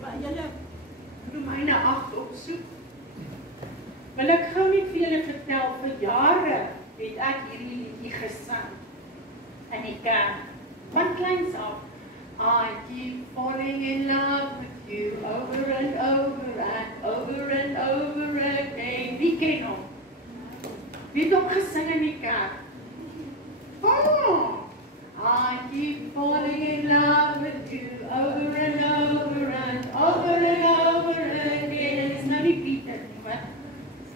terwyl julle Romeine 8 opsoek, wil ek gou net vir julle vertel, vir jare het ek hierdie liedjie gesing in die kerk, van kleins af. I keep falling in love with you over and over and over and over again. Wie ken hom? Wie het hom gesing in die kerk? Oh, I keep falling in love with you over and over and over and over again. Het is nou nie Pieter nie, maar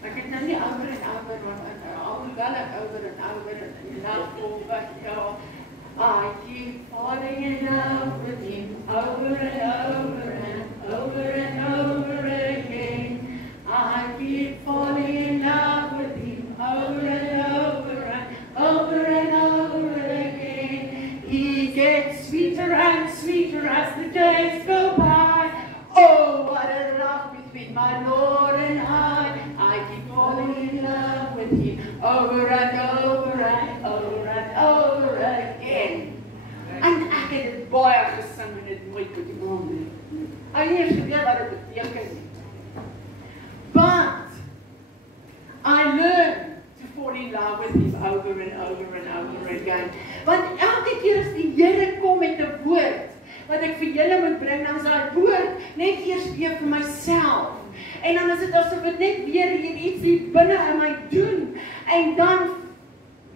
ek het nou nie over en over, want alhoewel ek over en over en love vol wat, ja. I keep falling in love with him over and over and over and over again. I keep falling in love with him over and over and over and over again. He gets sweeter and sweeter as the days go by. Oh, what a love between my Lord and I keep falling in love with him over and over and over and over again. En ek het dit baie gesing en dit nooit met die mond nie. Ek het nie geweet wat dit beteken nie. But I learned to fall in love with him over and over and over again. Want elke keer as die Here kom met 'n woord wat ek vir julle moet bring, dan is daai woord net eers weer vir myself. En dan is dit asof dit net weer iets hier binne in my doen. En dan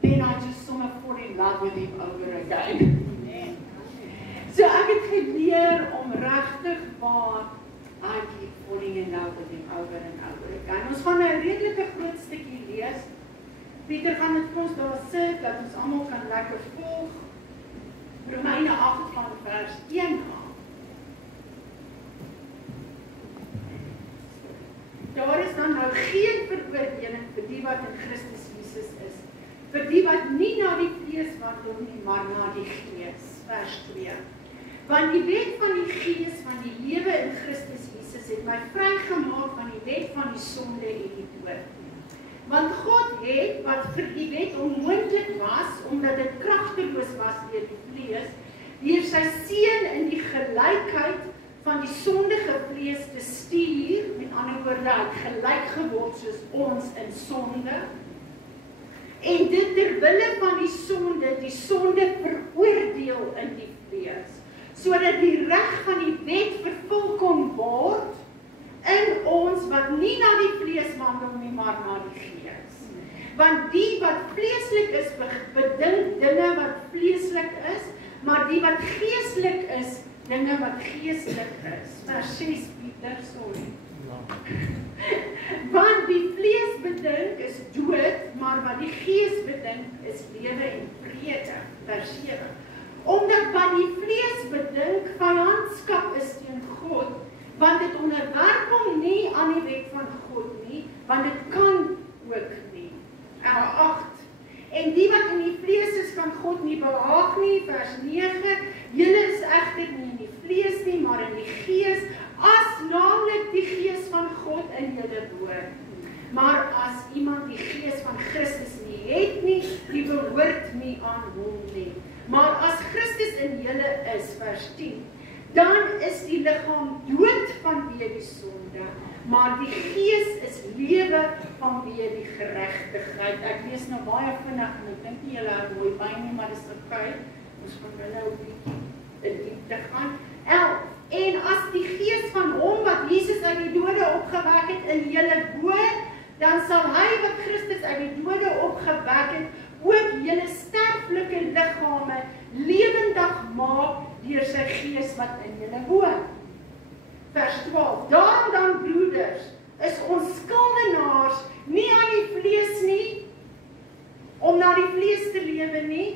I just sommer fall in love with him over again. So ek het geleer om regtig waar I keep falling in love with him over and over again. Ons gaan 'n redelike groot stukkie lees. Pieter gaan dit vir ons daar sit, dat ons almal kan lekker volg. Romeine 8 van vers 1 af. Daar is dan nou geen veroordeling vir die wat in Christus Jesus is. Vir die wat nie na die vlees wandel nie, maar na die Gees. Vers 2. Want die wet van die Gees van die lewe in Christus Jesus het my vrygemaak van die wet van die sonde en die dood. Want God het, wat vir die wet onmoontlik was, omdat dit kragteloos was deur die vlees, deur sy seun in die gelykheid van die sondige vlees te stuur, met ander woorde, gelyk geword soos ons in sonde, en dit terwille van die sonde veroordeel in die vlees, sodat die reg van die wet vervul kon word in ons wat nie na die vlees wandel nie, maar na die Gees. Want die wat vleeslik is, bedink dinge wat vleeslik is, maar die wat geestelik is, dinge wat geestelik is. Vers 6, Pieter, sorry. Want die vlees bedink is dood, maar wat die Gees bedink is lewe en vrede. Vers 7. Omdat wat die vlees bedink vyandskap is teen God, want dit onderwerp hom nie aan die wet van God nie, want dit kan ook nie. 8. En die wat in die vlees is, kan God nie behaag nie. Vers 9. Julle is egter nie in die vlees nie, maar in die Gees, as naamlik die Gees van God in julle woon. Maar as iemand die Gees van Christus nie het nie, die behoort nie aan hom nie. Maar as Christus in julle is, vers 10, dan is die liggaam dood vanweë die sonde, maar die Gees is lewe vanweë die geregtigheid. Ek lees nou baie vinnig en ek dink nie julle hou mooi by nie, maar dis oké. Ons gaan nou 'n bietjie in diepte gaan. 11. En as die Gees van hom wat Jesus uit die dode opgewek het in julle woon, dan sal hy wat Christus uit die dode opgewek het, ook julle sterflike liggame lewendig maak deur sy Gees wat in julle woon. Vers 12. Daarom dan, broeders, is ons skuldenaars nie aan die vlees nie, om na die vlees te lewe nie,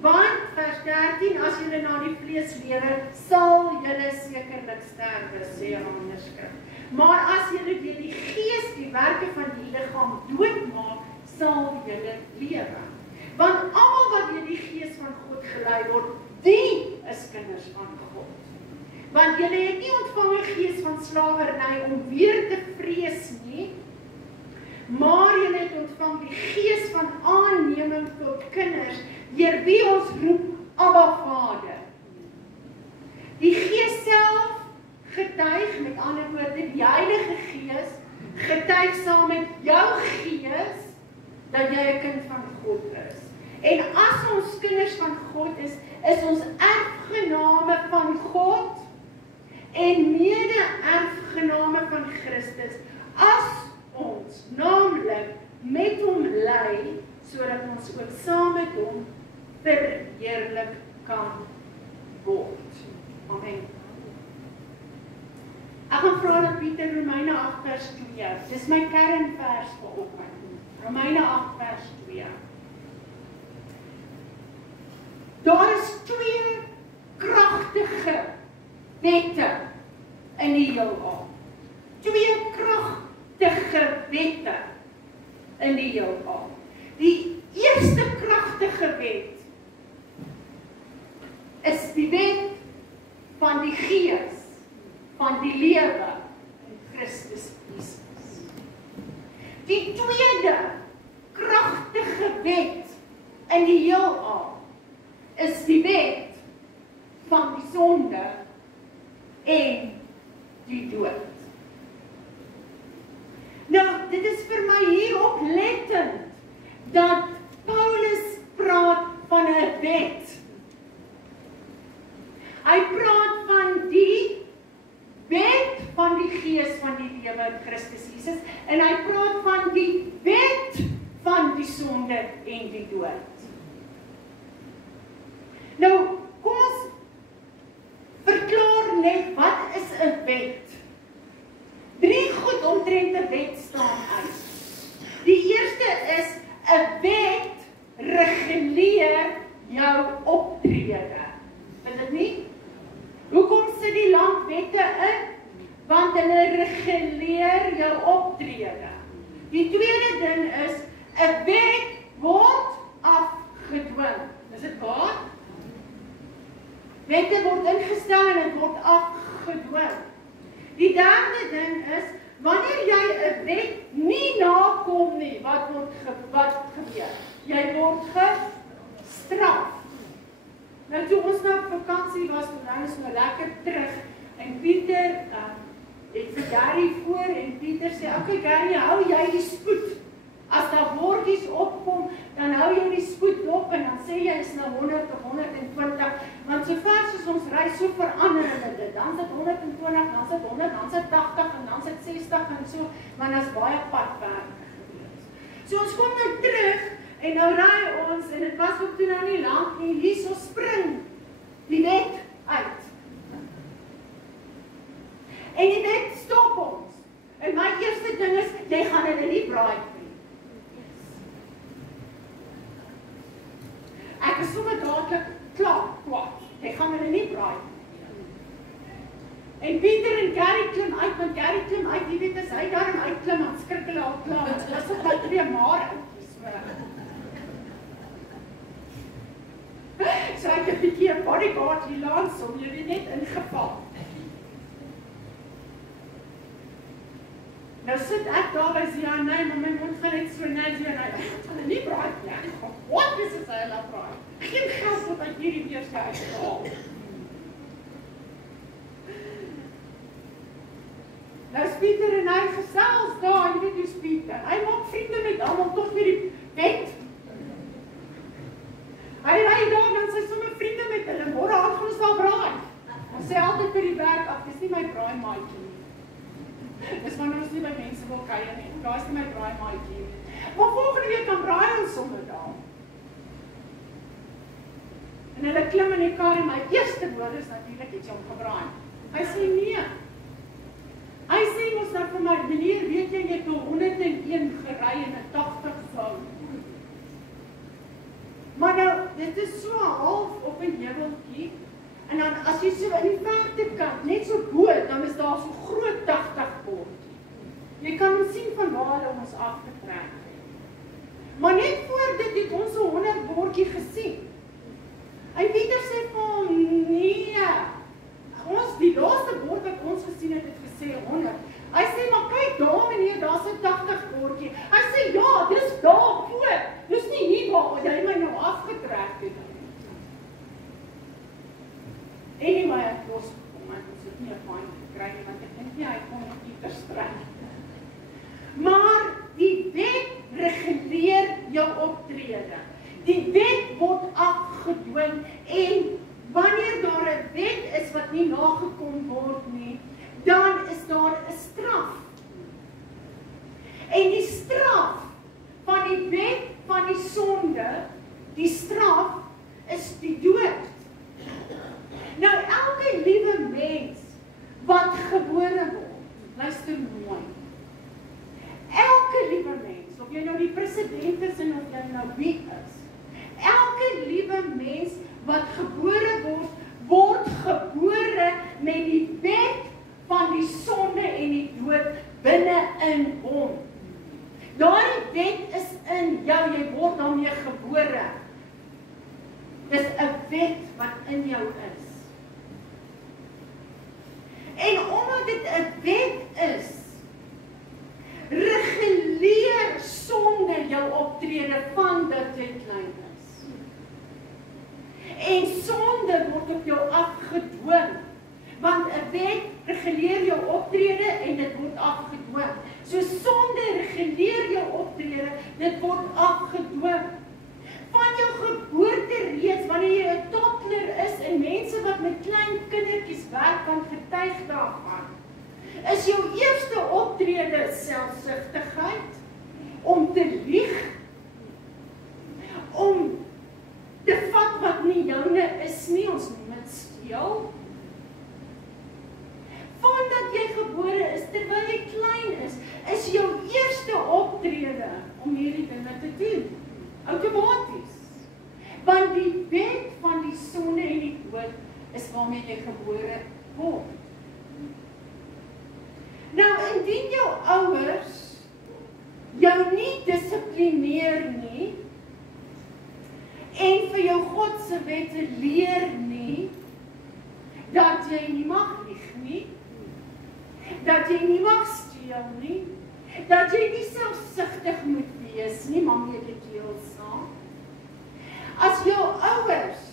want, vers 13, as julle na die vlees lewe, sal julle sekerlik sterwe, sê 'n ander skrif. Maar as julle deur die Gees die werke van die liggaam doodmaak, sal julle lewe. Want almal wat deur die Gees van God gelei word, die is kinders van God. Want julle het nie ontvang 'n gees van slawerny om weer te vrees nie, maar julle het ontvang die Gees van aanneming tot kinders, deur wie ons roep, Abba Vader. Die Gees self getuig oortuig saam met jou gees, dat jy 'n kind van God is. En as ons kinders van God is ons erfgename van God, en mede-erfgename van Christus, as ons naamlik met hom ly, sodat ons ook saam met hom verheerlik kan word. Amen. Ek gaan vra dat Pieter Romeine 8 vers 2, dis my kernvers vanoggend. Romeine 8 vers 2. Daar is 2 kragtige wette in die heelal. 2 kragtige wette in die heelal. Die eerste kragtige wet is die wet van die gees, van die lewe in Christus Jesus. Die tweede kragtige wet in die heelal is die wet van die sonde en die dood. Nou, dit is vir my hier oplettend dat Paulus praat van 'n wet. Hy praat van die wet van die gees van die lewe in Christus Jesus en hy praat van die wet van die sonde en die dood. Nou, kom ons verklaar net wat is 'n wet. 3 goed omtrent 'n wet staan uit. Die eerste is 'n wet reguleer jou optrede. Is dit nie? Hoekom sit die land wette in? Want hulle reguleer jou optrede. Die tweede ding is 'n wet word afgedwing. Is dit waar? Wette word ingestel en dit word afgedwing. Die derde ding is, wanneer jy 'n wet nie nakom nie, wat gebeur? Jy word gestraf. Nou toe ons nou op vakansie was, dan is nou lekker terug, en Pieter het vir Gary voor, en Pieter sê, okay Gary, hou jy die spoed. As daar bordjies opkom, dan hou jy die spoed op, en dan sê jy is nou 100 of 120, want so ver soos ons ry, so verander hulle dit. Dan is dit 120, dan is dit 100, dan is dit 80, en dan is dit 60, en so, maar dat is baie padwerk gewees. So ons kom nou terug, en nou ry ons, en dit was ook toe nou nie lank nie, hierso spring die wet uit. En die wet stop ons. En my eerste ding is, jy gaan hulle nie braai nie. Ek is sommer dadelik klaar, kwaad. Jy gaan hulle nie braai nie. En Pieter en Gary klim uit, want Gary klim uit, jy weet, as hy daarom uitklim, dan skrik hulle al klaar, dit is ook al 2 maar so ek het 'n bietjie 'n bodyguard hier langs om, jy weet net ingeval. Nou sit ek daar by Zia, nee, maar my mond gaan net so net Zia, nee, ek gaan nie braai nie. Wat is dit hy laat braai? Geen geld wat ek hierdie weerste uitgehaal. Nou is Pieter en hy gesels daar, jy weet hoe is Pieter. Hy maak vriende met almal, toch weer die wet. Hy ry daar, dan sy sommer vriende met hulle, môre aand gaan ons daar braai. Hy sê altyd by die werk af, dis nie my braai maatjie nie. Dis wanneer ons nie by mense wil kuier nie, daar is nie my braai maatjie nie. Maar volgende week kan braai ons sommer daar. En hulle klim in die kar en my eerste woord is natuurlik iets om gebraai. Hy sê nee. Hy sê ons nou vir my, meneer, weet jy, het 101 gery en 80 sou. Maar nou, dit is so half op 'n heuweltjie, en dan as jy so in die verte kant, net so bo, dan is daar so groot 80 bordjie. Jy kan ons sien van waar hulle ons afgetrek het. Maar net voor dit het ons so 100 bordjie gesien. En Pieter sê van, nee, ons, die laaste bord wat ons gesien het, het gesê 100. Hy sê, maar kyk daar meneer, daar is 'n 80 bordjie. Hy sê, ja, dis daar voor. Dis nie hier waar jy my nou afgetrek het. Anyway, ek losgekom, ek het nie 'n fyn gekry nie, want ek dink nie, hy kon nie Pieter strek. Maar word afgedwing en wanneer daar 'n wet is wat nie nagekom word nie, dan is daar 'n straf. En die straf van die wet van die sonde, die straf is die dood. Nou elke liewe mens wat gebore word, luister mooi. Elke liewe mens, of jy nou die president is en of jy nou wie is, elke liewe mens wat gebore word, word gebore met die wet van die sonde en die dood binne in hom. Daardie wet is in jou, jy word daarmee gebore. Dis 'n wet wat in jou is. En omdat dit 'n wet is, reguleer sonde jou optrede van dat jy klein is. En sonde word op jou afgedwing, want 'n wet reguleer jou optrede en dit word afgedwing. So sonde reguleer jou optrede, dit word afgedwing. Van jou geboorte reeds, wanneer jy 'n toddler is en mense wat met klein kindertjies werk kan getuig daarvan, is jou eerste optrede selfsugtigheid, om te lieg, om te vat wat nie joune is nie, ons noem dit steel. Vandat jy gebore is, terwyl jy klein is jou eerste optrede om hierdie dinge te doen. Outomaties. Want die wet van die sonde en die dood is waarmee jy gebore word. Nou, indien jou ouers jou nie dissiplineer nie en vir jou God se wette leer nie, dat jy nie mag lieg nie, dat jy nie mag steel nie, dat jy nie selfsugtig moet wees nie, maar mee dit heel saam. As jou ouers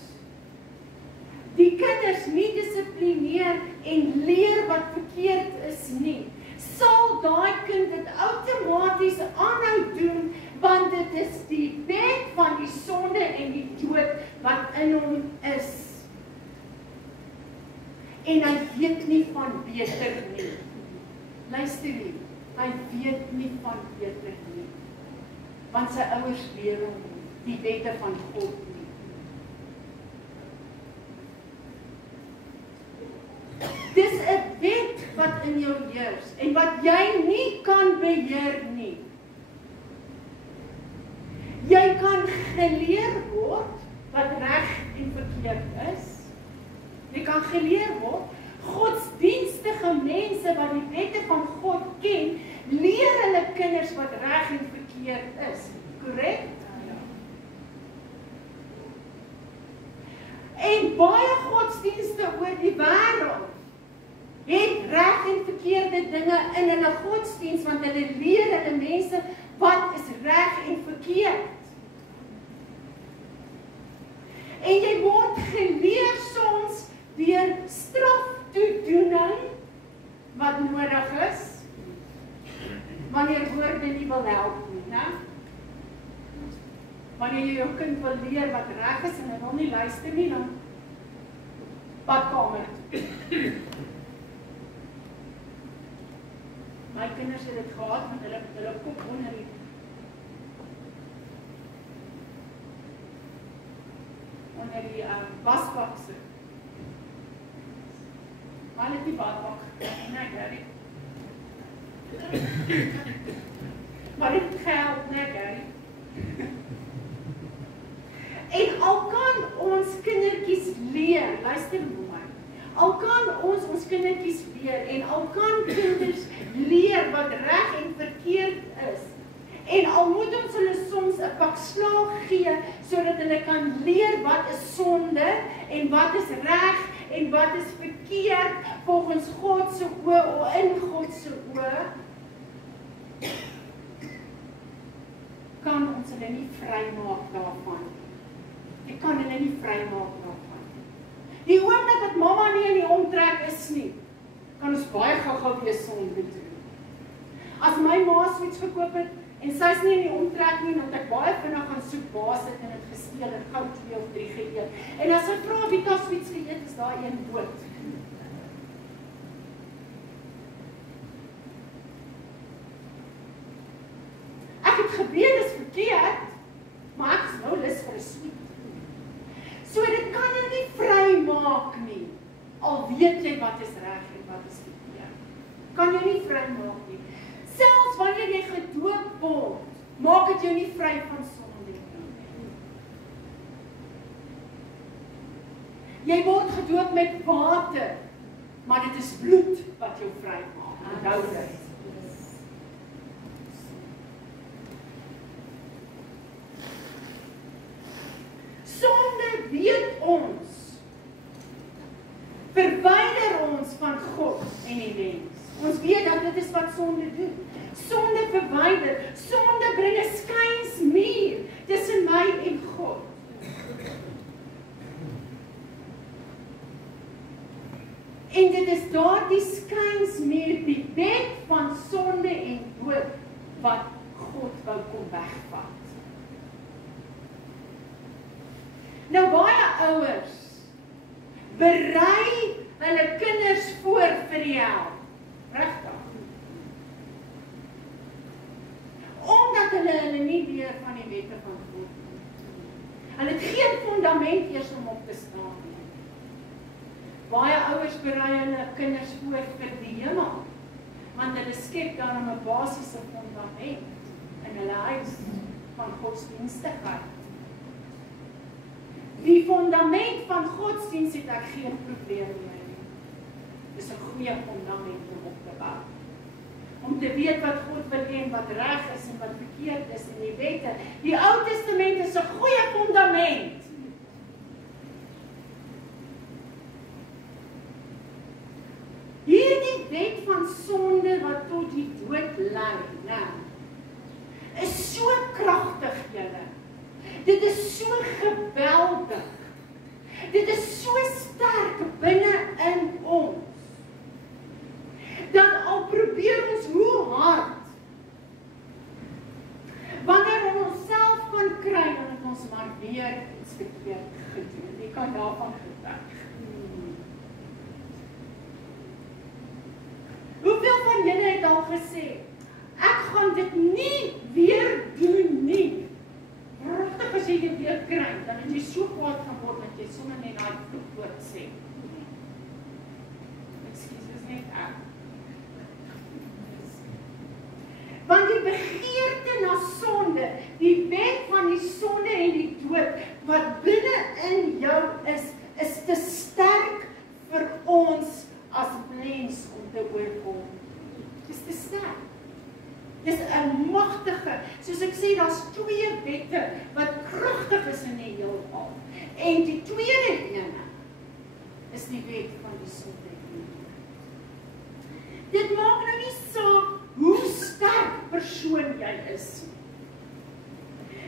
die kinders nie dissiplineer en leer wat verkeerd is nie, sal daai kind dit outomaties aanhou doen, want dit is die wet van die sonde en die dood wat in hom is. En hy weet nie van beter nie. Luister nie, hy weet nie van beter nie. Want sy ouers leer hom die wette van God nie. Dis 'n wet wat in jou heers en wat jy nie kan beheer nie. Jy kan geleer word wat reg en verkeerd is. Jy kan geleer word. Godsdienstige mense wat die wette van God ken, leer hulle kinders wat reg en verkeerd is. Korrek? En baie godsdienste oor die wêreld het reg en verkeerde dinge in hulle godsdiens, want hulle leer hulle mense wat is reg en verkeerd. En jy word geleer soms deur straftoedoening wat nodig is, wanneer woorde nie wil help nie, né? Wanneer jy jou kind wil leer wat reg is en hy wil nie luister nie, dan badkamer toe. My kinders het dit gehad, want hulle kop onder die wasbak sit. Maar hulle het die badbak gekry, nee, Gary. Maar dit het gehelp, nee, Gary. En al kan ons kindertjies leer, luister mooi, al kan ons kindertjies leer, en al kan kinders leer wat reg en verkeerd is, en al moet ons hulle soms 'n pak slaag gee, sodat hulle kan leer wat is sonde, en wat is reg, en wat is verkeerd, volgens God se oë, of in God se oë, kan ons hulle nie vrymaak daarvan. Jy kan hulle nie vrymaak daarvan. Die oomblik dat mamma nie in die omtrek is nie, kan ons baie gou-gou weer sonde doen. As my ma iets gekoop het, En sy is nie in die omtrek nie, want ek baie vinnig gaan soek baas het en het gesteel en gou 2 of 3 geëet. En as sy vra wie daar iets geëet, is daar een dood. Ek het gebeen is verkeerd, maar ek is nou lus vir 'n sweet. So dit kan jy nie vry maak nie, al weet jy wat is reg en wat is verkeerd. Kan jy nie vry maak nie. Selfs wanneer jy gedoop word, maak dit jou nie vry van sonde nie. Jy word gedoop met water, maar dit is bloed wat jou vry maak. Onthou dit. Sonde weet ons, verwyder ons van God en die mens. Ons weet dat dit is wat sonde doen. Sonde verwyder, sonde bring 'n skynsmuur tussen my en God. En dit is daardie skynsmuur, die bed van sonde en dood, wat God wou kom wegvat. Nou baie ouers berei hulle kinders voor vir die hel. Regtig. Omdat hulle nie leer van die wette van God nie. Hulle het geen fundament eers om op te staan nie. Baie ouers berei hulle kinders voor vir die hemel, want hulle skep dan 'n basiese fundament in hulle huis van godsdienstigheid. Die fundament van godsdienst het ek geen probleem mee nie. Dis 'n goeie fundament om op te bou. Om te weet wat God wil hê en wat reg is en wat verkeerd is in die wette. Die Ou Testament is 'n goeie fundament. Hierdie wet van sonde wat tot die dood lei, is so kragtig, julle. Dit is so geweldig. Dit is so sterk binne in ons. Dan al probeer ons hoe hard. Wanneer ons self kan kry, dan het ons maar weer iets verkeerd gedoen. Jy kan daarvan getuig. Hoeveel van julle het al gesê, ek gaan dit nie weer doen nie. Regtig as jy dit weer kry, dan het jy so kwaad geword dat jy sommer net daai vloekwoord sê. Ekskuus, dis net ek. Want die begeerte na sonde, die wet van die sonde en die dood, wat binne in jou is te sterk vir ons as mens om te oorkom. Dis te sterk. Dis 'n magtige, soos ek sê, daar's 2 wette wat kragtig is in die heelal. En die tweede ene is die wet van die sonde. Dit maak nou nie saak hoe sterk persoon jy is.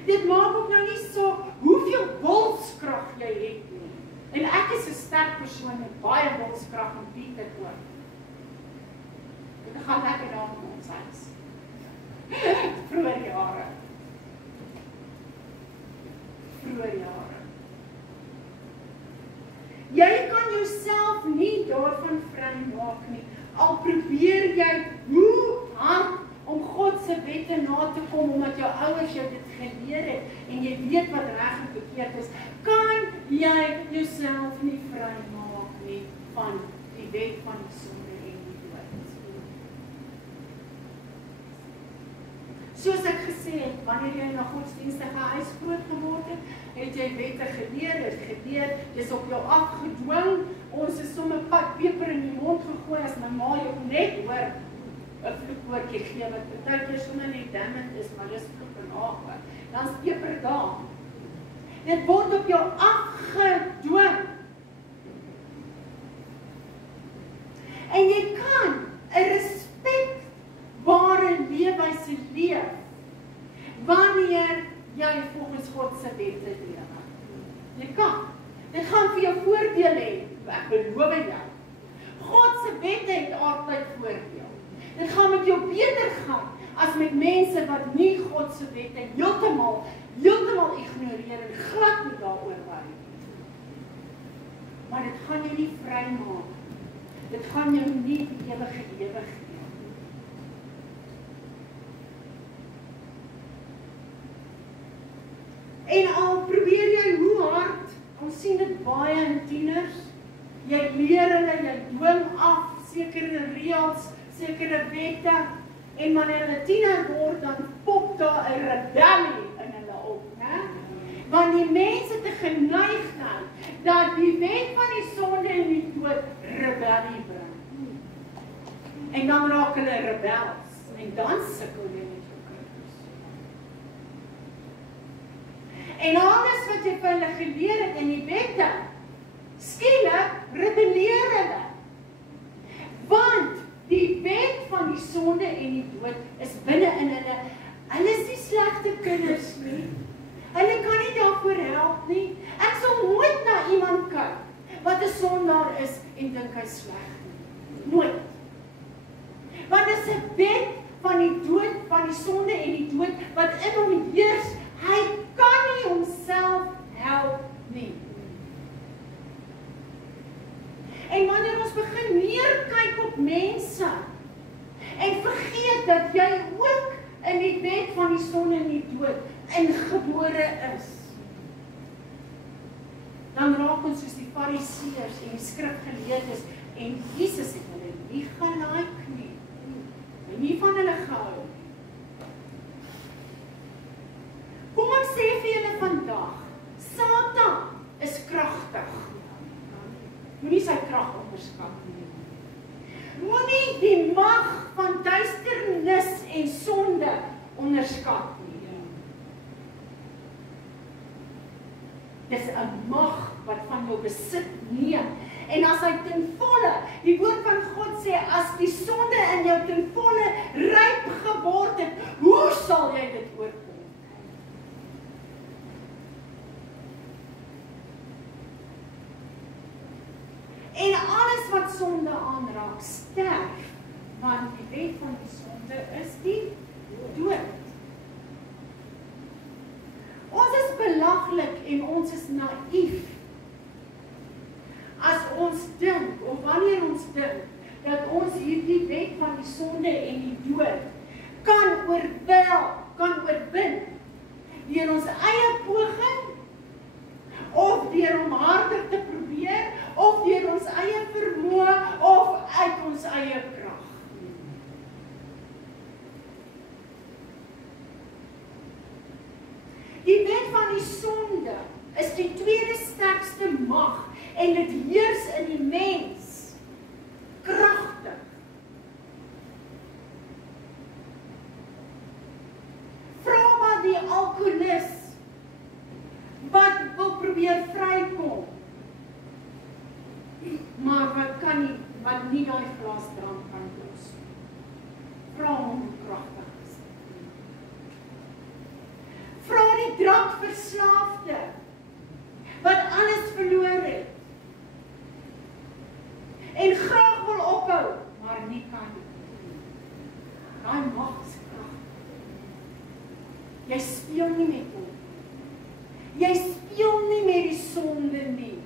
Dit maak ook nou nie saak hoeveel wilskrag jy het nie. En ek is 'n sterk persoon met baie wilskrag en Pieter ook. Dit gaan lekker daar in ons huis. Vroeger jare. Jy kan jouself nie daarvan vrymaak nie. Al probeer jy hoe hard om God se wette na te kom, omdat jou ouers jou dit geleer het, en jy weet wat reg en verkeerd is, kan jy jouself nie vrymaak nie van die wet van die sonde en die dood. Soos ek gesê het, wanneer jy na godsdienstige huis groot geword het jy wette geleer, dis op jou afgedwing. Ons is sommer padpeper in die mond gegooi as my ma jou net hoor 'n vloekwoordjie gee wat partykeer sommer net dammend is, maar dis vloek en haat. Dan's peper daar. Dit word op jou afgedwing. En jy kan 'n respekbare leefwyse leef wanneer jy volgens God se wette lewe. Jy kan. Dit gaan vir jou voordele hê, ek beloof jou. God se wette het altyd voordeel. Dit gaan met jou beter gaan as met mense wat nie God se wette heeltemal ignoreer en glad nie daaroor worry. Maar dit gaan jou nie vry maak. Dit gaan jou nie die ewige lewe gee. En al probeer jy hoe hard, ons sien dit baie in tieners, jy leer hulle, jy dwing af sekere reëls, sekere wette, en wanneer hulle tiener word, dan pop daar 'n rebellie in hulle op, né? Want die mense te geneigheid dat die wet van die sonde en die dood rebellie bring. En dan raak hulle rebels, en dan sukkel jy met jou kinders. En alles wat jy vir hulle geleer het in die wette, skielik rebelleer hulle. Want die wet van die sonde en die dood is binne in hulle. Hulle is nie slegte kinders nie. Hulle kan nie daarvoor help nie. Ek sal nooit na iemand kyk wat 'n sondaar is en dink hy sleg nie. Nooit. Want dit is 'n wet van die dood, van die sonde en die dood wat in hom heers. Hy kan nie homself help nie. En wanneer ons begin neerkyk op mense en vergeet dat jy ook in die wet van die sonde en die dood ingebore is, dan raak ons soos die fariseërs en die skrifgeleerdes en Jesus het hulle nie gelike nie. Nie van hulle gehou. Kom ek sê vir julle vandag, Satan is kragtig. Moenie sy krag onderskat nie. Moenie die mag van duisternis en sonde onderskat nie. Dis 'n mag wat van jou besit neem. En as hy ten volle, die woord van God sê, as die sonde in jou ten volle ryp geword het, hoe sal jy dit oorkom? En alles wat sonde aanraak, sterf, want die wet van die sonde is die dood. Ons is belaglik en ons is naïef as ons dink, of wanneer ons dink, dat ons hierdie wet van die sonde en die dood kan oorwin, deur ons eie poging, of deur om harder te probeer, of deur ons eie vermoë, of uit ons eie krag. Die wet van die sonde is die tweede sterkste mag, en dit heers in die mens, kragtig. Vra maar die alkoholis, wat wil probeer vrykom, maar wat nie daai glas drank kan los. Vra hom hoe kragtig is. Vra die drankverslaafde, wat alles verloor het, en graag wil ophou, maar nie kan nie. Daai mag is kragtig. Jy speel nie met hom. Jy speel nie met die sonde nie.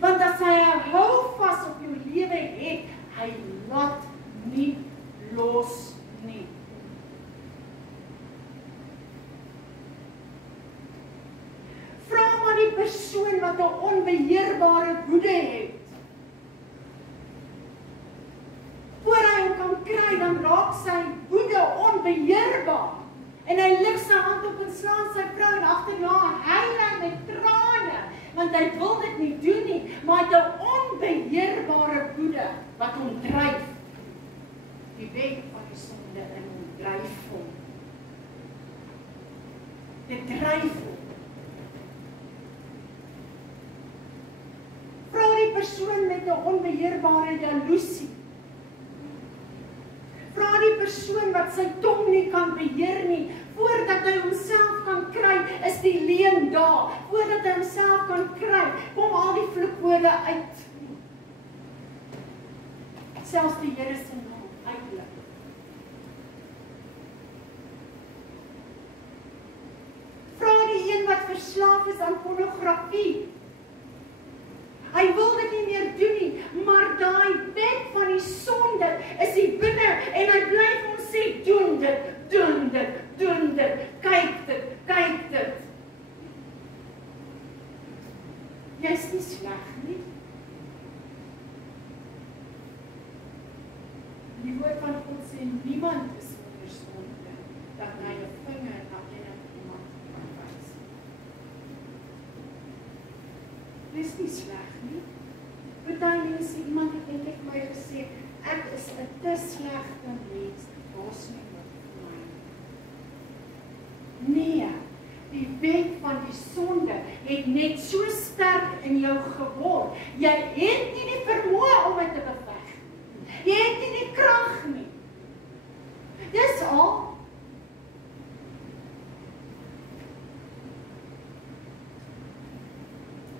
Want as hy 'n houvas op jou lewe het, hy laat nie los nie. Vra maar die persoon wat 'n onbeheerbare woede het. Voor hy hom kan kry, dan raak sy woede onbeheerbaar. En hy lig sy hand op en slaan sy vrou en agterna huil hy met trane, want hy wil dit nie doen nie, maar hy het 'n onbeheerbare woede wat hom dryf. Die wet van die sonde in hom dryf hom. Dit dryf hom. Vra die persoon met 'n onbeheerbare jaloesie. Vra die persoon wat sy tong nie kan beheer nie, voordat hy homself kan kry, is die leuen daar. Voordat hy homself kan kry, kom al die vloekwoorde uit. Selfs die Here se naam. uitlik. Vra die een wat verslaaf is aan pornografie. Hy wil dit nie meer doen nie, maar daai wet van die sonde is hier binne en hy bly vir ons sê, doen dit, doen dit, doen dit, kyk dit, kyk dit. Jy is nie sleg nie. Die woord van God sê, niemand is onder sonde, dat hy 'n vinger na iemand kan wys. Dis nie sleg nie. Party mense, iemand het net vir my gesê, ek is 'n te slegte mens, daar's nie wat vir my. Nee, die wet van die sonde het net so sterk in jou geword. Jy het nie die vermoë om dit te beveg nie. Jy het nie die krag nie. Dis al.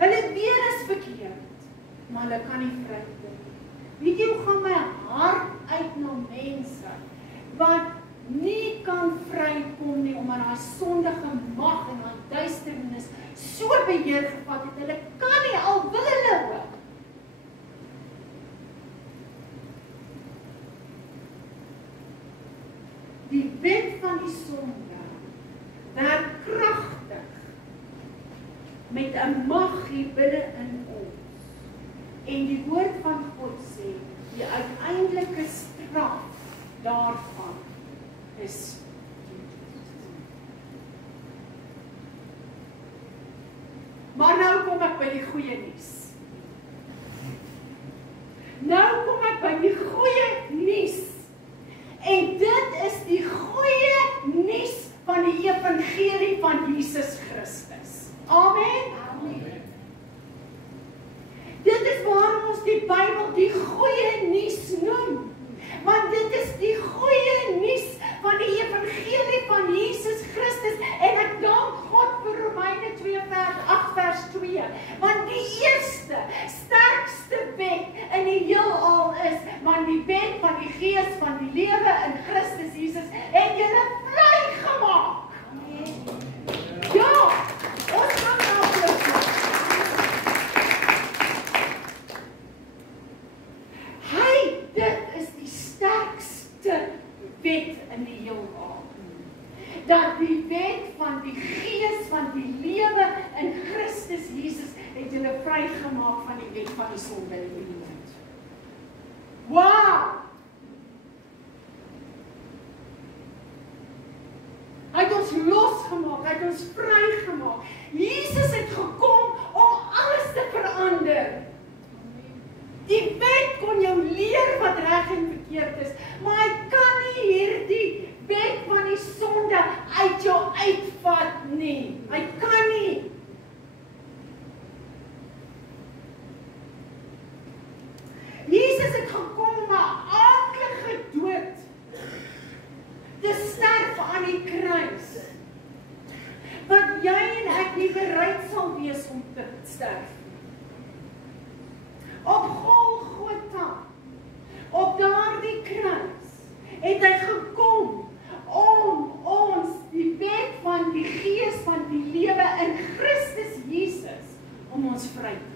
Hulle weer is verkeerd, maar hulle kan nie vrykom nie. Weet jy hoe gaan my hart uit na mense wat nie kan vrykom nie, omdat daai sondige mag en daai duisternis so beheer gevat het, hulle kan nie, al wil hulle ook. Die wet van die sonde werk kragtig met 'n mag hier binne in ons. En die woord van God sê, die uiteindelike straf daarvan is maar nou kom ek by die goeie nuus. Nou kom ek by die goeie nuus. En dit is die goeie nuus van die evangelie van Jesus Christus. Amen. Amen. Dit is waarom ons die Bybel die goeie nuus noem. Want dit is die goeie nuus van die evangelie van Jesus Christus. En ek dank God vir Romeine 8:2. Want die eerste, sterkste wet in die heelal is, want die wet van die gees van die lewe in Christus Jesus het julle vrygemaak. Ja, ons kan dit is die sterkste wet in die heelal. Dat die wet van die gees van die lewe in Christus Jesus het julle vrygemaak van die wet van die sonde en die dood. Wow! Hy het ons losgemaak, hy het ons vrygemaak. Jesus het gekom om alles te verander. Die wet kon jou leer wat reg en verkeerd is, maar hy kan nie hierdie wet van die sonde uit jou uitvat nie. Hy kan nie. Jesus het gekom om 'n aaklige dood te sterf aan die kruis, wat jy en ek nie bereid sal wees om te sterf. Op Golgotha, op daardie kruis, het hy gekom om ons die wet van die gees van die lewe in Christus Jesus, om ons vry te maak.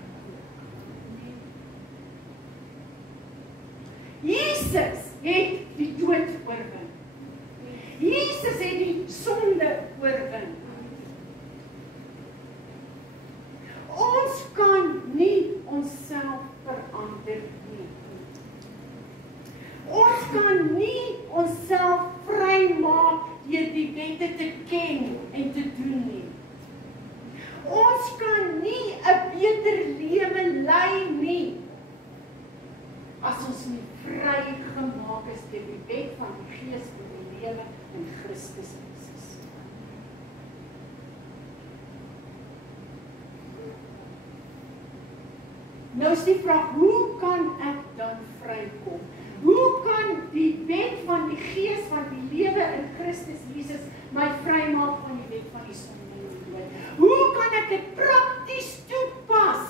Jesus het die dood oorwin. Jesus het die sonde oorwin. Ons kan nie onsself verander nie. Ons kan nie onsself vrymaak deur die wette te ken en te doen nie. Ons kan nie 'n beter lewe lei nie as ons nie vrygemaak is deur die wet van die gees van die lewe in Christus Jesus. Nou is die vraag, hoe kan ek dan vrykom? Hoe kan die wet van die gees van die lewe in Christus Jesus my vrymaak van die wet van die sonde en die dood? Hoe kan ek dit prakties toepas,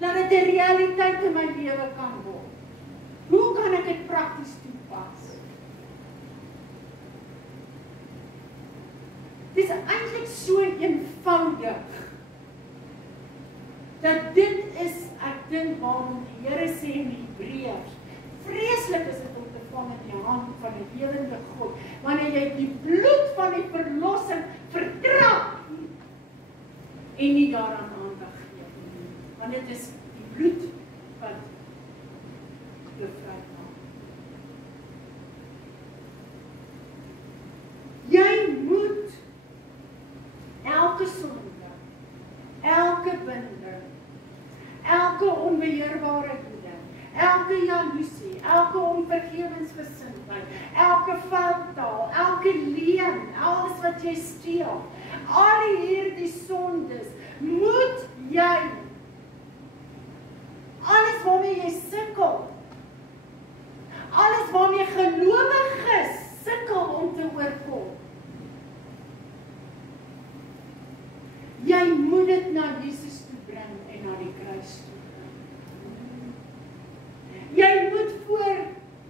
dat dit 'n realiteit in my lewe kan word? Hoe kan ek dit prakties toepas? eintlik so eenvoudig, dat dit is, ek dink waarom die Here sê in Hebreërs, vreeslik is dit om te val in die hand van die lewende God, wanneer jy die bloed van die verlossing vertrap, en nie daaraan aandag gee, want dit is die bloed wat bevry maak. Jy moet elke sonde, elke binde, elke onbeheerbare woede, elke jaloesie, elke onvergewensgesindheid, elke foutaal, elke leuen, alles wat jy steel, al hierdie sondes, moet jy, alles waarmee jy sukkel, alles waarmee gelowiges sukkel om te oorkom, jy moet dit na Jesus toe bring en na die kruis toe bring.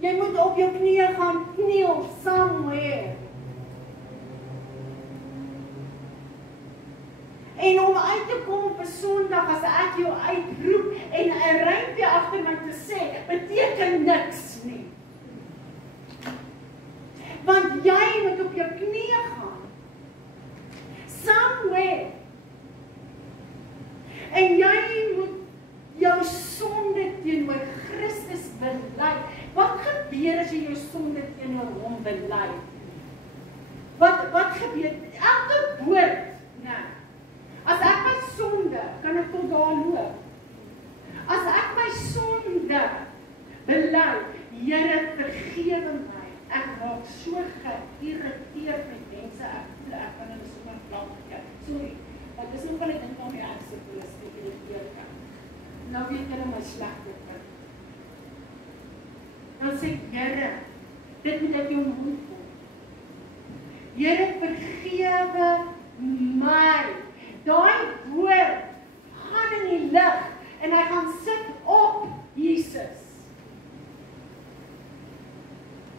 Jy moet op jou knieë gaan kniel somewhere. En om uit te kom op 'n Sondag as ek jou uitroep en 'n rympie agter my te sê, beteken niks nie. Want jy moet op jou knieë gaan. Somewhere. En jy moet jou sonde teenoor Christus bely. Wat gebeur as jy jou sonde teenoor hom bely? Wat gebeur? Elke woord, nee. As ek my sonde, kan ek tot daar loop. As ek my sonde bely, Here vergewe my. Ek raak so geïrriteerd met mense, ek kan hulle sommer klap gee. Sorry, maar dis nog wel 'n ding om jy aksep hulle geïrriteerd kan. Nou weet hulle my slegte punt. Dan sê ek, Here, dit moet uit jou mond kom. Here, vergewe my. Daai woord gaan in die lig en hy gaan sit op Jesus.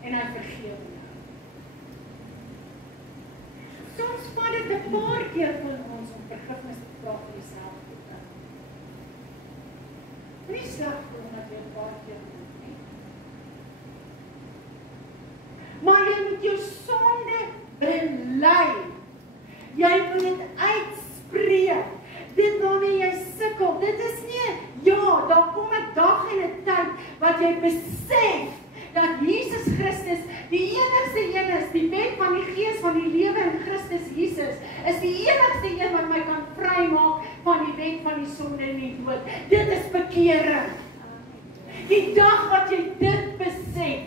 En hy vergewe jou. Soms vat dit 'n paar keer van ons om vergifnis te vra vir jouself te kry. Nie sleg voel omdat jy 'n paar keer moet nie. Maar jy moet jou sonde bely. Jy moet dit uitspreek. Dit waarmee jy sukkel, dit is nie, ja, daar kom 'n dag en 'n tyd wat jy besef dat Jesus Christus die enigste een is, die wet van die Gees van die lewe in Christus Jesus, is die enigste een wat my kan vrymaak van die wet van die sonde en die dood. Dit is bekering. Die dag wat jy dit besef,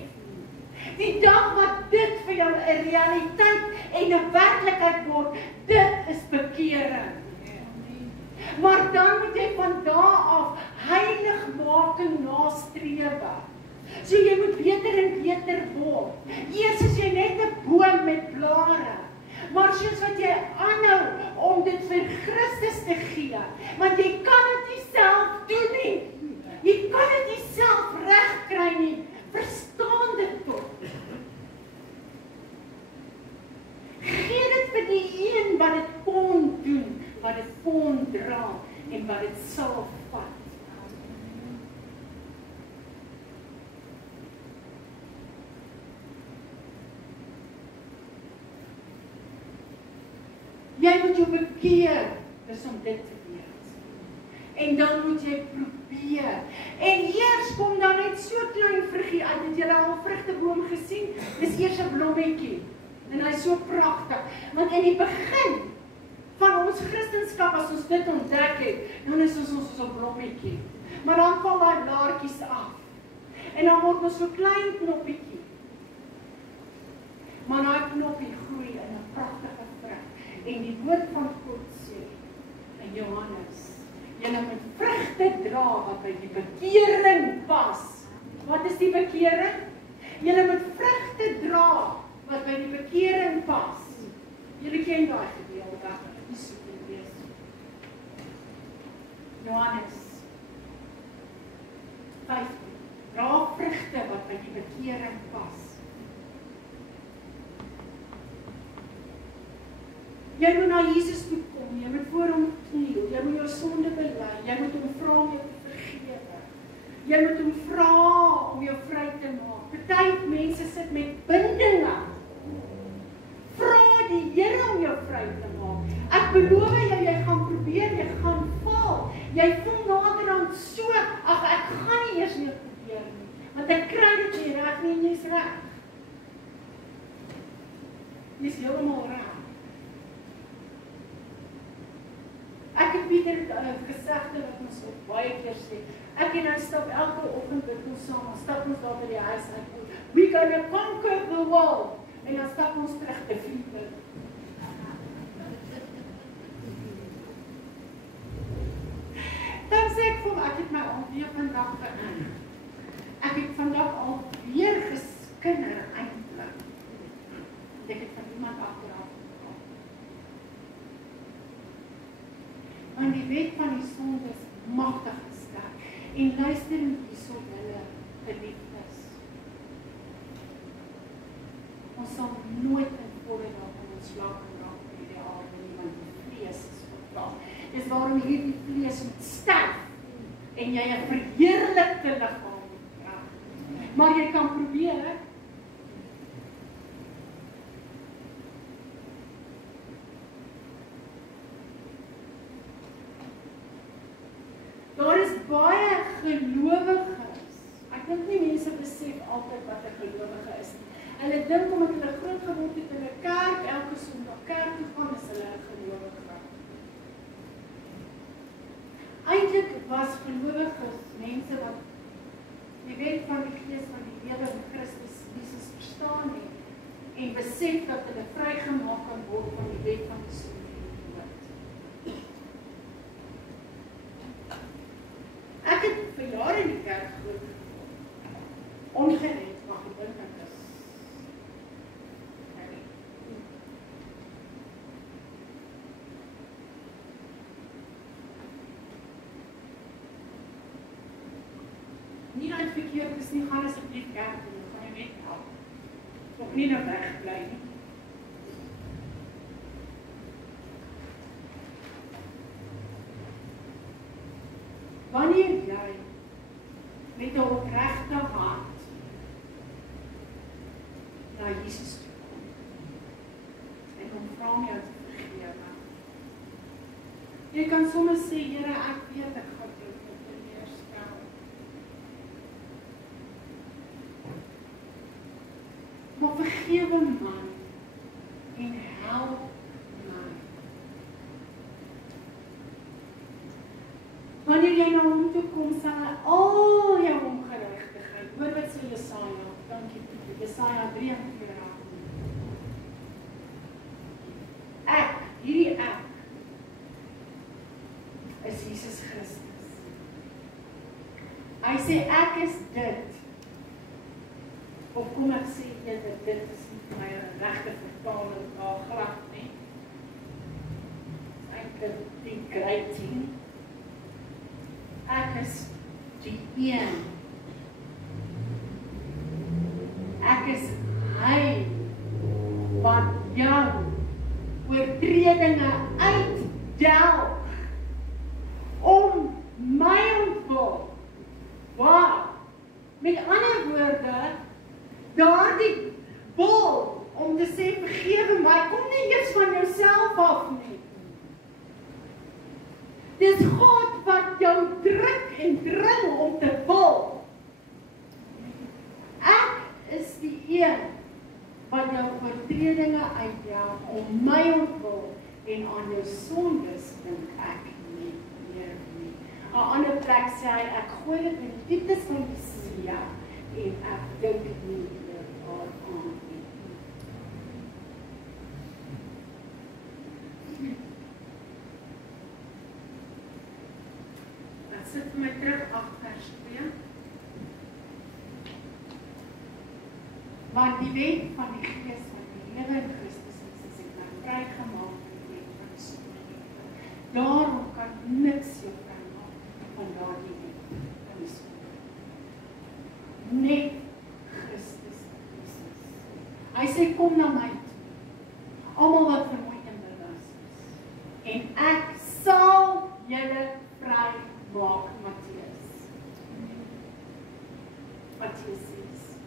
die dag wat dit vir jou 'n realiteit en 'n werklikheid word, dit is bekering. Maar dan moet jy van daar af heiligmaking nastrewe. So jy moet beter en beter word. Eers is jy net 'n boom met blare. Maar soos wat jy aanhou om dit vir Christus te gee, want jy kan dit nie self doen nie. Jy kan dit nie self regkry nie. Verstaan dit tot. Gee dit vir die een wat dit kon doen, wat dit kon dra en wat dit sal vat. Jy moet jou bekeer, dis om dit te weet. En dan moet jy probeer. En eers kom dan net so klein vruggie uit. Het julle al 'n vrugteboom gesien? Dis eers 'n blommetjie. En hy is so pragtig. Want in die begin van ons Christendom, as ons dit ontdek het, dan is ons so 'n blommetjie. Maar dan val daai blaartjies af. En dan word ons so klein knoppietjie. Maar daai knoppie groei in 'n pragtige vrug. En die woord van God sê in Johannes, julle moet vrugte dra wat by die bekering pas. Wat is die bekering? Julle moet vrugte dra wat by die bekering pas. Julle ken daai gedeelte, nie so te lees. Johannes 15. Dra vrugte wat by die bekering pas. Jy moet na Jesus toe kom, jy moet voor hom kniel, jy moet jou sonde bely, jy moet hom vra om jou te vergewe. Jy moet hom vra om jou vry te maak. Party mense sit met bindinge. Vra die Here om jou vry te maak. Ek beloof jou, jy gaan probeer, jy gaan val. Jy voel naderhand so, ag ek gaan nie eers meer probeer nie, want ek kry dit nie reg nie, en jy's reg. Jy's heeltemal reg. Ek het Pieter gesegde wat ons op baie keer sê. Ek en hy stap elke oggend bid ons saam, dan stap ons daar by die huis uit. We gonna conquer the world. En dan stap ons terug te vriende. Dan sê ek vir hom, ek het my alweer vandag geïn. Ek het vandag alweer geskinder eindelijk. Ek het van iemand achteraf gekom. Want die wet van die sonde is magtig gesterk. En luister nie so julle geliefdes. Ons sal nooit in volle dag in ons slag en raak met die aarde nie, want die vlees is verklaar. Dis waarom hierdie vlees moet sterf en jy 'n verheerlikte liggaam moet kry. Maar jy kan probeer, hè? Daar is baie gelowiges. Ek dink nie mense besef altyd wat 'n gelowige is nie. Hulle dink omdat hulle groot geword het in 'n kerk, elke Sondag kerk toe gaan, is hulle 'n gelowige. Eintlik was gelowiges mense wat die wet van die Gees van die lewe in Christus Jesus verstaan het en besef dat hulle vrygemaak kan word van die wet van die sonde en die dood. Ek het vir jare in die kerk groot geword. Ongered, maar gedink ek is. Nie dat het verkeerd is nie, gaan asseblief kerk doen, gaan jy net help. Of nie nou wegbly nie. Wanneer jy met 'n opregte hart na Jesus toe kom en hom vra om jou te vergewe. Jy kan sommer sê, Here, ek weet ek gaan dit teleurstel. Maar vergewe my en help my. Wanneer jy na hom toe kom, sal hy al jou ongeregtigheid. Hoor wat sê Jesaja, dankie Pieter, Jesaja 43. Ek, hierdie ek, is Jesus Christus. Hy sê ek is dit. Of kom ek sê dit is nie my regte vertaling daar glad nie. Eintlik die kruiting. Ek is die een. Ek is hy wat jou oortredinge uitdelg om my ontwil. Wow! Met ander woorde, daardie wil om te sê vergewe my, kom nie eers van jouself af nie. Dis God wat jou druk en dring om te wil. Ek is die een wat jou oortredinge uitdelg om my ontwil en aan jou sondes dink ek nie meer nie. 'n ander plek sê hy, ek gooi dit in die dieptes van die see en ek dink nie meer daaraan nie. Ek sit vir my terug 8 vers 2. Want die wet van die Gees van die lewe in Christus is ek nou vrygemaak van die wet van die sonde. Daarom kan niks jou vrymaak van daardie wet van die sonde. Net Christus Jesus. Hy sê kom na my toe. Almal wat vermoeid en belas vry maak, Matteus. Matteus 6.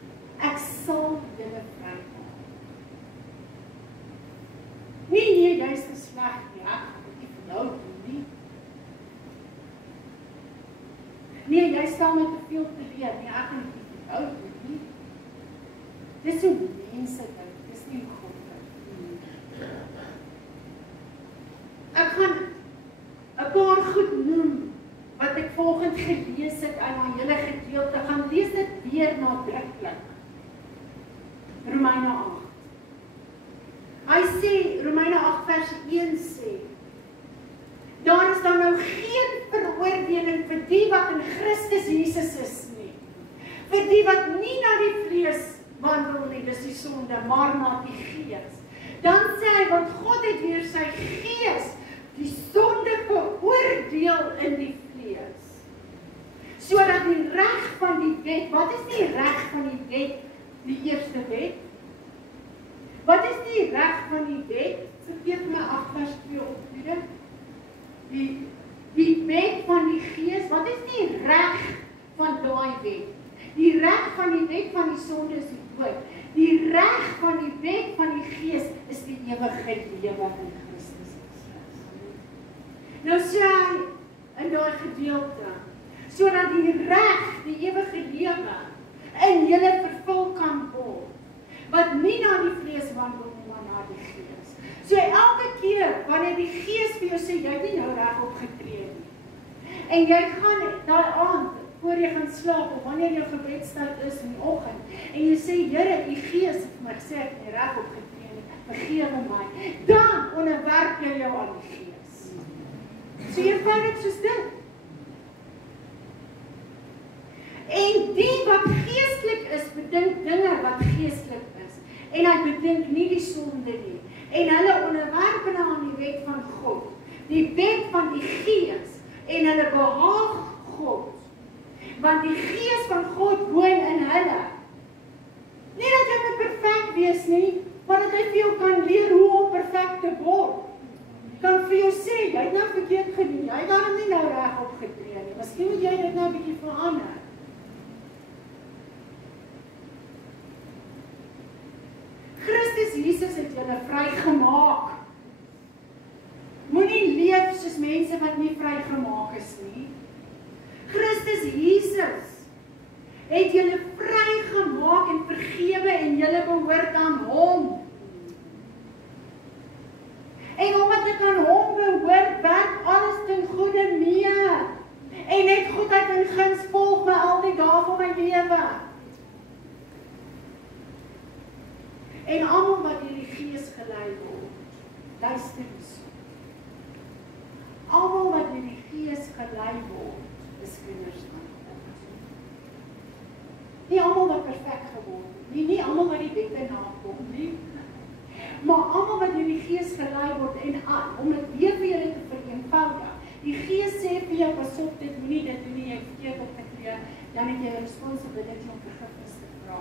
Ek sal julle vry maak. Nee, jy is te sleg nie, ek gaan dit nie vir jou doen nie. Nee, jy stel my te veel te leer, nee, ek gaan dit nie vir jou doen nie. Dis hoe mense dink, dis nie hoe God dink. Ek gaan 'n paar goed noem, wat ek volgend gelees het uit my hele gedeelte, gaan lees dit weer nadruklik. Romeine 8. Hy sê, Romeine 8 vers 1 sê, daar is dan nou geen veroordeling vir die wat in Christus Jesus is nie. Vir die wat nie na die vlees wandel nie, dis die sonde, maar na die gees. Dan sê hy, want God het weer sy gees, die sonde veroordeel in die vlees. Sodat die reg van die wet, wat is die reg van die wet? Die eerste wet? Wat is die reg van die wet? Vergeet my 8 vers 2 opvoeding. Die wet van die gees, wat is die reg van daai wet? Die reg van die wet van die sonde is die dood. Die reg van die wet van die gees is die ewige lewe in Christus. Nou sê hy in daai gedeelte, sodat die reg, die ewige lewe in julle vervul kan word, wat nie na die vlees wandel nie, maar na die gees. So elke keer wanneer die gees vir jou sê, jy het nie nou reg opgetree nie, en jy gaan daai aand voor jy gaan slaap, of wanneer jou gebedstyd is in die oggend, en jy sê, Here, die gees het my gesê, ek het nie reg opgetree nie, vergewe my, dan onderwerp jy jou aan die gees. So eenvoudig soos dit. En die wat geestelik is, bedink dinge wat geestelik is, en hy bedink nie die sonde nie, en hulle onderwerp aan die wet van God, die wet van die gees, en hulle behaag God, want die gees van God woon in hulle. Nie dat jy moet perfek wees nie, maar dat hy vir jou kan leer hoe om perfek te word. Kan vir jou sê, jy het nou verkeerd gedoen, jy het daarom nie nou reg opgetree nie, miskien moet jy dit nou 'n bietjie verander. Christus Jesus het julle vrygemaak. Moenie leef soos mense wat nie vrygemaak is nie. Christus Jesus het julle vrygemaak en vergewe en julle behoort aan hom. En omdat ek aan hom behoort, werk alles ten goeie mee. En net goedheid en guns volg my al die dae van my lewe. En almal wat deur die Gees gelei word, luister hierso. Almal wat deur die Gees gelei word, is kinders van God. Nie almal wat perfek geword het nie, nie almal wat die wette nakom nie, maar almal wat deur die Gees gelei word en om dit weer vir julle te vereenvoudig. Die Gees sê vir jou, pas op, dit moenie dit doen nie, jy verkeerd opgetree, dan het jy 'n responsibility om vergifnis te vra.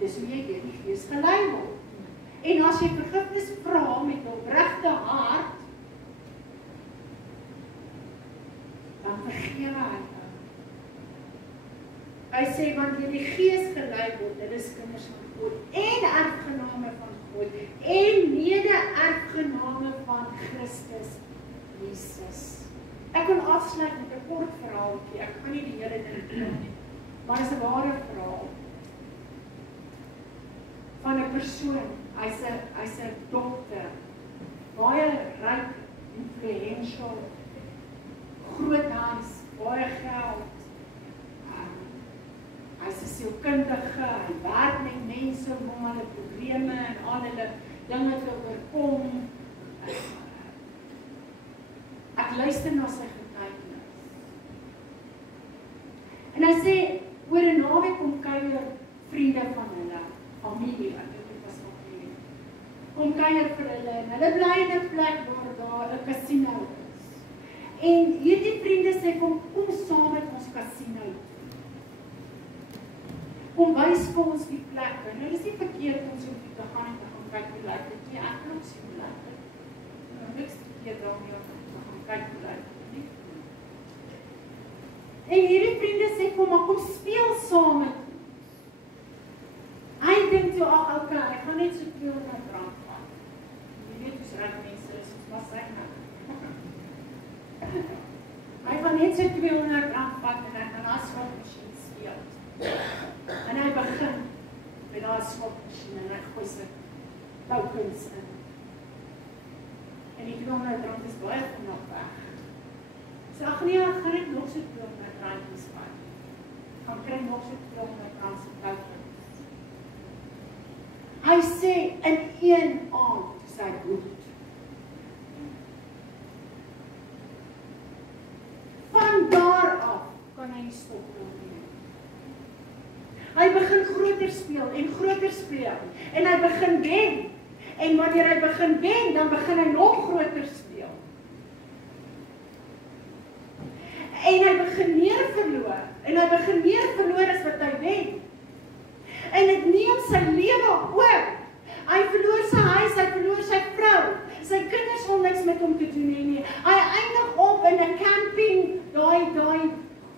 Dis hoe jy deur die Gees gelei word. En as jy vergifnis vra met 'n opregte hart, dan vergewe hy jou. Hy sê, want deur die Gees gelei word, dit is kinders van God, en erfgename van God, en mede-erfgename van Christus Jesus. Ek kan afsluit met 'n kort verhaaltjie, ek kan nie die hele ding doen nie, maar dit is 'n ware verhaal van 'n persoon, hy's 'n dokter, baie ryk, influential, groot huis, baie geld, hy's 'n sielkundige, hy werk met mense om hulle probleme en al hulle dinge te oorkom. Ek luister na sy getuienis. En hy sê, oor 'n naweek kom kuier vriende van hulle, familie, ek dink dit was familie, kom kuier vir hulle, en hulle bly in 'n plek waar daar 'n casino is. En hierdie vriende sê, kom saam met ons casino toe. Kom wys vir ons die plek. Nou dis nie verkeerd om so toe te gaan en te gaan kyk hoe lyk dit nie. Ek kan ook sien hoe lyk dit. Niks verkeerd daarmee om te gaan kyk hoe lyk dit nie. En hierdie vriende sê vir hom, kom speel saam met ons. Hy dink toe, ag, okay, hy gaan net so R200 vat. Jy weet hoe's reg mense is, ons maar sê nou. Hy gaan net so R200 vat en hy gaan na slotmasjien speel. En hy begin met daai slotmasjien en hy gooi sy tokens in. En die R200 is baie vinnig weg. So ag nee, ek gaan net nog so R200 vat. Gaan kry nog so R200 se tokens. Hy sê in een aand sy goed. Van daar af kan hy nie stop nie. Hy begin groter speel en hy begin wen. En wanneer hy begin wen, dan begin hy nog groter speel. En hy begin meer verloor as wat hy wen. En dit neem sy lewe oor. Hy verloor sy huis, hy verloor sy vrou. Sy kinders wil niks met hom te doen hê nie. Hy eindig op in 'n camping, daai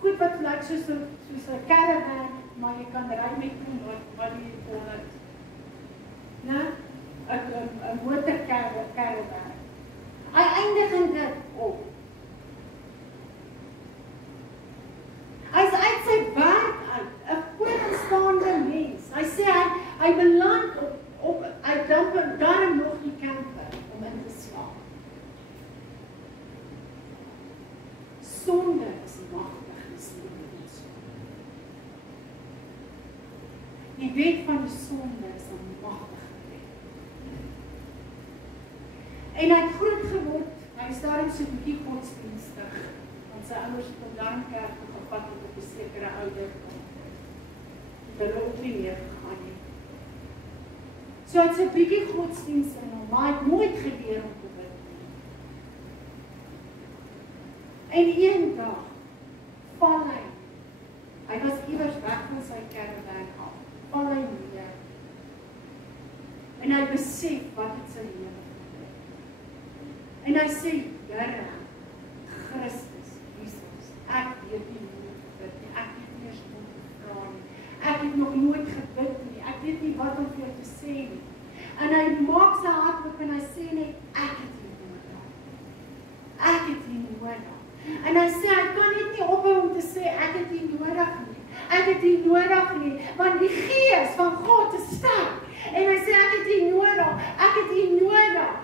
goed wat lyk soos 'n caravan, maar jy kan ry met hom wat jy call it. Nou, 'n motorcaravan. Hy eindig in dit op. Hy's uit sy werk uit, 'n vooraanstaande mens. Hy sê hy beland op hy dump daarom nog die camper om in te slaap. Sonde is magtig in die mens. Die wet van die sonde is 'n magtige wet. En hy het groot geword, hy is daarom so 'n bietjie godsdienstig, want sy ouers het hom daarom kerk gevat op 'n sekere ouderdom. Hulle het ook nie meer gegaan nie. So het sy 'n bietjie godsdienst in hom, maar hy het nooit geleer om te bid nie. En een dag val hy was iewers weg van sy caravan af, val hy neer. En hy besef wat het sy lewe gebeur. En hy sê, Here, Christus, Jesus, ek weet nie hoe om te bid nie, ek het nie eers om te vra nie, ek het nog nooit gebid nie, ek weet nie wat om vir jou te sê nie. En hy maak sy hart oop en hy sê net, ek het nie nodig. Ek het nie nodig. En hy sê, hy kan net nie ophou om te sê, ek het nie nodig nie. Ek het nie nodig nie, want die Gees van God is sterk. En hy sê, ek het nie nodig, ek het nie nodig.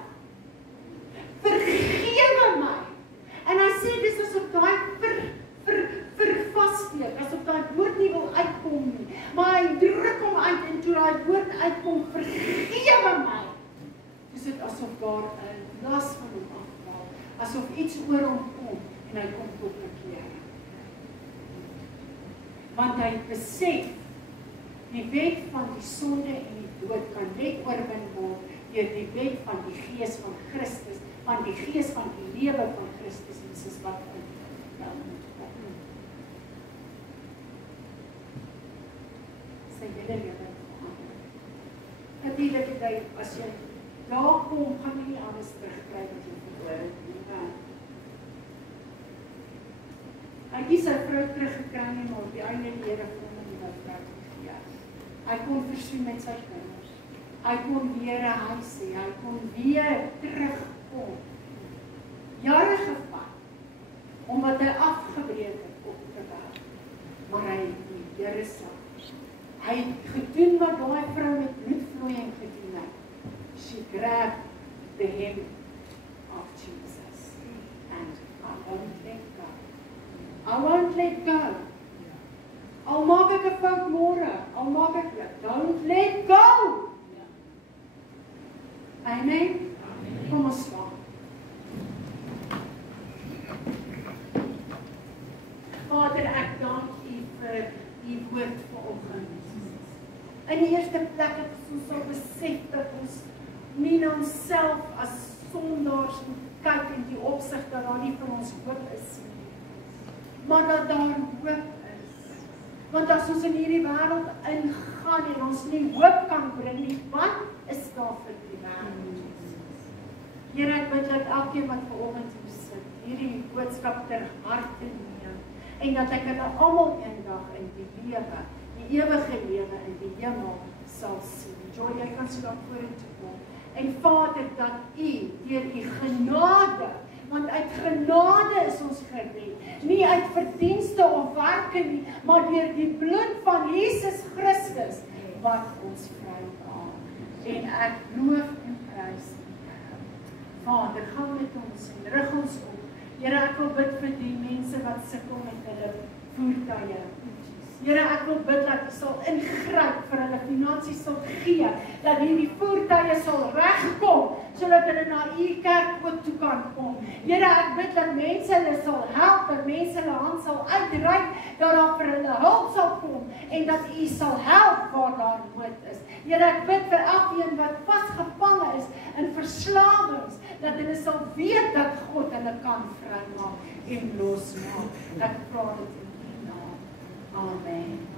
Vergewe my. En hy sê, dis asof daai vervassteek, asof daai woord nie wil uitkom nie. Maar hy druk hom uit en toe daai woord uitkom, vergewe my. Dis dit asof daar 'n las van hom afval, asof iets oor hom kom en hy kom tot bekering. Want hy besef, die wet van die sonde en die dood kan net oorwin word deur die wet van die Gees van Christus, van die Gees van die lewe van Christus Jesus wat in jou moet kom. Sy hele lewe verander. Natuurlik het hy, as jy daar kom, gaan jy nie alles terugkry wat jy verloor het nie. Hy het sy vrou teruggekry nie, maar op die einde die Here vir hom 'n nuwe vrou gegee. Hy kon versoen met sy kinders. Hy kon weer 'n huis hê, hy kon weer terugkom. Jare gevat, omdat hy afgebreek het op te werk. Maar hy het die Here self. Hy het gedoen wat daai vrou met bloedvloeiing gedoen het. She grabbed the hem of Jesus. And I won't let go. I won't let go. Al maak ek 'n fout môre, al maak ek dit. Don't let go. Amen. Kom ons staan. Vader, ek dank U vir U woord vanoggend. In die eerste plek het ons sal besef dat ons nie na onsself as sondaars moet kyk in die opsig dat daar nie vir ons hoop is nie, maar dat daar hoop is. Want as ons in hierdie wêreld ingaan en ons nie hoop kan bring nie, wat is daar vir die wêreld? Here, ek bid dat elkeen wat vanoggend hier sit, hierdie boodskap ter harte neem en dat ek hulle almal eendag in die lewe, die ewige lewe in die hemel sal sien. Joy, jy kan so daar vorentoe kom. En Vader, dat U deur U genade, want uit genade is ons gered, nie uit verdienste of werke nie, maar deur die bloed van Jesus Christus wat ons vrymaak. En ek loof en prys U. Vader, gaan met ons en rig ons op. Here, ek wil bid vir die mense wat sukkel met hulle voertuie. Here, ek wil bid dat U sal ingryp vir hulle finansies sal gee, dat hierdie voertuie sal regkom, sodat hulle na U kerk ook toe kan kom. Here, ek bid dat mense hulle sal help, dat mense hulle hand sal uitreik, dat daar vir hulle hulp sal kom, en dat U sal help waar daar nood is. Here, ek bid vir elkeen wat vasgevang is in verslawings, dat hulle sal weet dat God hulle kan vrymaak en losmaak. Ek vra dit in U naam. Amen.